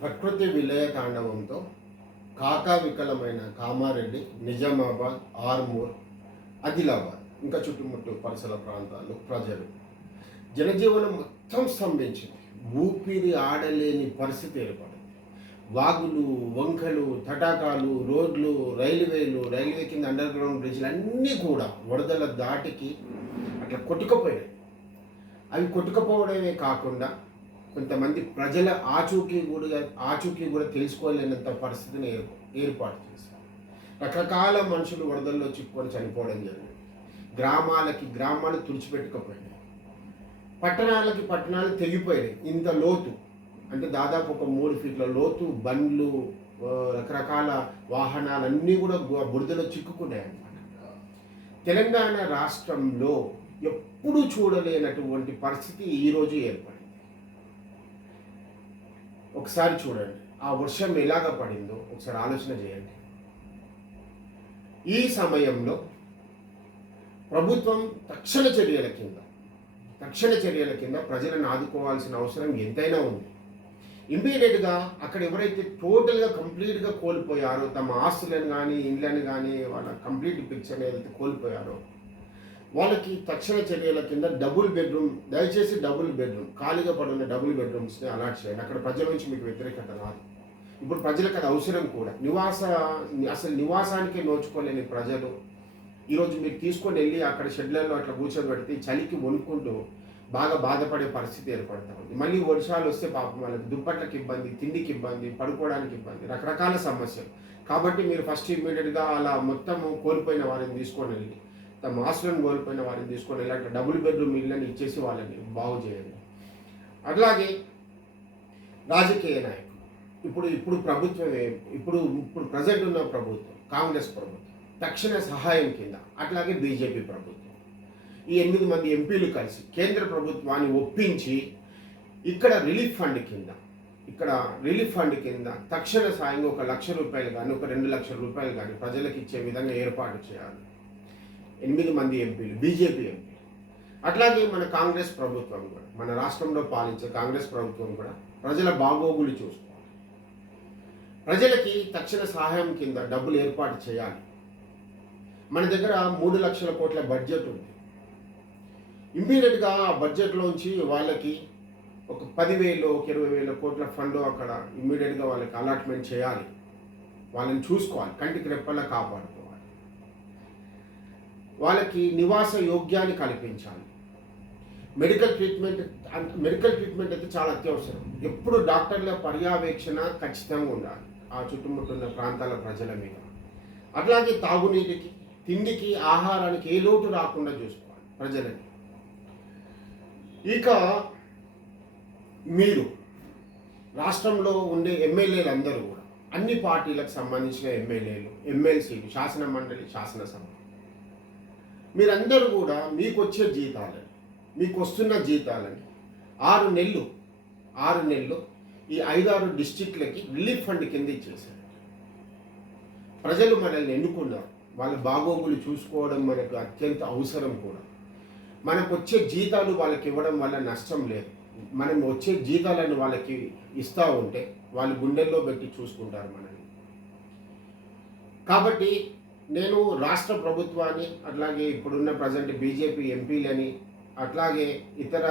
ప్రకృతి విలయ తాండవంతో కాకా వికలమైన కామారెడ్డి నిజామాబాద్ ఆర్మూర్ ఆదిలాబాద్ ఇంకా చుట్టుముట్టు పరిసర ప్రాంతాలు ప్రజలు. జనజీవనం మొత్తం స్తంభించింది. ఊపిరి ఆడలేని పరిస్థితి ఏర్పడింది. వాగులు వంకలు తటాకాలు రోడ్లు రైల్వేలు రైల్వే కింద అండర్ గ్రౌండ్ బ్రిడ్జ్లు అన్నీ కూడా వరదల దాటికి అట్లా కొట్టుకుపోయాయి అవి కొట్టుకుపోవడమే కాకుండా కొంతమంది ప్రజల ఆచూకీ కూడా ఆచూకీ కూడా తెలుసుకోలేనంత పరిస్థితిని ఏర్- ఏర్పాటు చేశారు. రకరకాల మనుషులు వరదల్లో చిక్కుకొని చనిపోవడం జరిగింది. గ్రామాలకి గ్రామాలు తుడిచిపెట్టుకపోయినాయి. పట్టణాలకి పట్టణాలు తెగిపోయినాయి. ఇంత లోతు అంటే దాదాపు ఒక మూడు ఫీట్ల లోతు బండ్లు రకరకాల వాహనాలన్నీ కూడా బురదలో చిక్కుకున్నాయి అన్నమాట. తెలంగాణ రాష్ట్రంలో ఎప్పుడూ చూడలేనటువంటి పరిస్థితి ఈరోజు ఏర్పడింది. ఒకసారి చూడండి. ఆ వర్షం ఎలాగ పడిందో ఒకసారి ఆలోచన చేయండి. ఈ సమయంలో ప్రభుత్వం తక్షణ చర్యల కింద తక్షణ చర్యల కింద ప్రజలను ఆదుకోవాల్సిన అవసరం ఎంతైనా ఉంది. ఇమ్మీడియట్గా అక్కడ ఎవరైతే టోటల్గా కంప్లీట్గా కోల్పోయారో తమ ఆస్తులను కానీ ఇండ్లను కానీ వాళ్ళ కంప్లీట్ పిక్చర్ ఏదైతే కోల్పోయారో వాళ్ళకి తక్షణ చర్యల కింద డబుల్ బెడ్రూమ్ దయచేసి డబుల్ బెడ్రూమ్ ఖాళీగా పడున్న డబుల్ బెడ్రూమ్స్ని అలాట్ చేయండి. అక్కడ ప్రజల నుంచి మీకు వ్యతిరేకత రాదు. ఇప్పుడు ప్రజలకు అది అవసరం కూడా. నివాస అసలు నివాసానికి నోచుకోలేని ప్రజలు ఈరోజు మీరు తీసుకొని వెళ్ళి అక్కడ షెడ్లలో అట్లా కూర్చోబెడితే చలికి వణుకుంటూ బాగా బాధపడే పరిస్థితి ఏర్పడతా ఉంది. మళ్ళీ వర్షాలు వస్తే పాపం వాళ్ళకి దుప్పట్లకి ఇబ్బంది తిండికి ఇబ్బంది పడుకోవడానికి ఇబ్బంది రకరకాల సమస్యలు. కాబట్టి మీరు ఫస్ట్ ఇమ్మీడియట్గా అలా మొత్తం కోల్పోయిన వారిని తీసుకొని వెళ్ళి తమ ఆస్తులను కోల్పోయిన వారిని తీసుకొని ఇలాంటి డబుల్ బెడ్రూమ్ ఇళ్ళని ఇచ్చేసి వాళ్ళని బాగు చేయండి. అట్లాగే రాజకీయ నాయకులు ఇప్పుడు ఇప్పుడు ప్రభుత్వం ఇప్పుడు ఇప్పుడు ప్రజెంట్ ఉన్న ప్రభుత్వం కాంగ్రెస్ ప్రభుత్వం తక్షణ సహాయం కింద అట్లాగే బీజేపీ ప్రభుత్వం ఈ ఎనిమిది మంది ఎంపీలు కలిసి కేంద్ర ప్రభుత్వాన్ని ఒప్పించి ఇక్కడ రిలీఫ్ ఫండ్ కింద ఇక్కడ రిలీఫ్ ఫండ్ కింద తక్షణ సాయంగా ఒక లక్ష రూపాయలు కానీ ఒక రెండు లక్షల రూపాయలు కానీ ప్రజలకు ఇచ్చే విధంగా ఏర్పాటు చేయాలి. ఎనిమిది మంది ఎంపీలు బీజేపీ ఎంపీలు. అట్లాగే మన కాంగ్రెస్ ప్రభుత్వం కూడా మన రాష్ట్రంలో పాలించే కాంగ్రెస్ ప్రభుత్వం కూడా ప్రజల బాగోగులు చూసుకోవాలి. ప్రజలకి తక్షణ సహాయం కింద డబ్బులు ఏర్పాటు చేయాలి. మన దగ్గర మూడు లక్షల కోట్ల బడ్జెట్ ఉంది. ఇమ్మీడియట్గా ఆ బడ్జెట్లోంచి వాళ్ళకి ఒక పదివేలు ఒక ఇరవై వేల కోట్ల ఫండ్ అక్కడ ఇమ్మీడియట్గా వాళ్ళకి అలాట్మెంట్ చేయాలి. వాళ్ళని చూసుకోవాలి కంటికి రెప్పలా కాపాడుకోవాలి. వాళ్ళకి నివాస యోగ్యాన్ని కల్పించాలి. మెడికల్ ట్రీట్మెంట్ మెడికల్ ట్రీట్మెంట్ అయితే చాలా అత్యవసరం. ఎప్పుడు డాక్టర్ల పర్యవేక్షణ ఖచ్చితంగా ఉండాలి. ఆ చుట్టుముట్టున్న ప్రాంతాల ప్రజల మీద. అట్లాగే తాగునీటికి తిండికి ఆహారానికి ఏ లోటు రాకుండా చూసుకోవాలి ప్రజలకి. ఇక మీరు రాష్ట్రంలో ఉండే ఎమ్మెల్యేలు అందరూ కూడా అన్ని పార్టీలకు సంబంధించిన ఎమ్మెల్యేలు ఎమ్మెల్సీలు శాసన మండలి శాసనసభ మీరందరూ కూడా మీకు వచ్చే జీతాలని మీకు వస్తున్న జీతాలని ఆరు నెలలు ఆరు నెలలు ఈ ఐదారు డిస్టిక్లకి రిలీఫ్ ఫండ్ కింద ఇచ్చేసారు ప్రజలు మనల్ని ఎన్నుకున్నారు. వాళ్ళ బాగోగులు చూసుకోవడం మనకు అత్యంత అవసరం కూడా. మనకు వచ్చే జీతాలు వాళ్ళకి ఇవ్వడం వల్ల నష్టం లేదు. మనం వచ్చే జీతాలను వాళ్ళకి ఇస్తూ ఉంటే వాళ్ళు గుండెల్లో పెట్టి చూసుకుంటారు మనల్ని. కాబట్టి నేను రాష్ట్ర ప్రభుత్వాన్ని అట్లాగే ఇప్పుడున్న ప్రజెంట్ బీజేపీ ఎంపీలని అట్లాగే ఇతర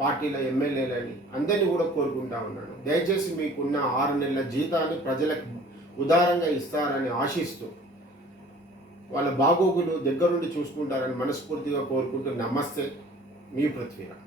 పార్టీల ఎమ్మెల్యేలని అందరినీ కూడా కోరుకుంటా ఉన్నాను. దయచేసి మీకున్న ఆరు నెలల జీతాన్ని ప్రజలకు ఉదారంగా ఇస్తారని ఆశిస్తూ వాళ్ళ బాగోగులు దగ్గరుండి చూసుకుంటారని మనస్ఫూర్తిగా కోరుకుంటూ నమస్తే. మీ పృథ్వీరాజ్.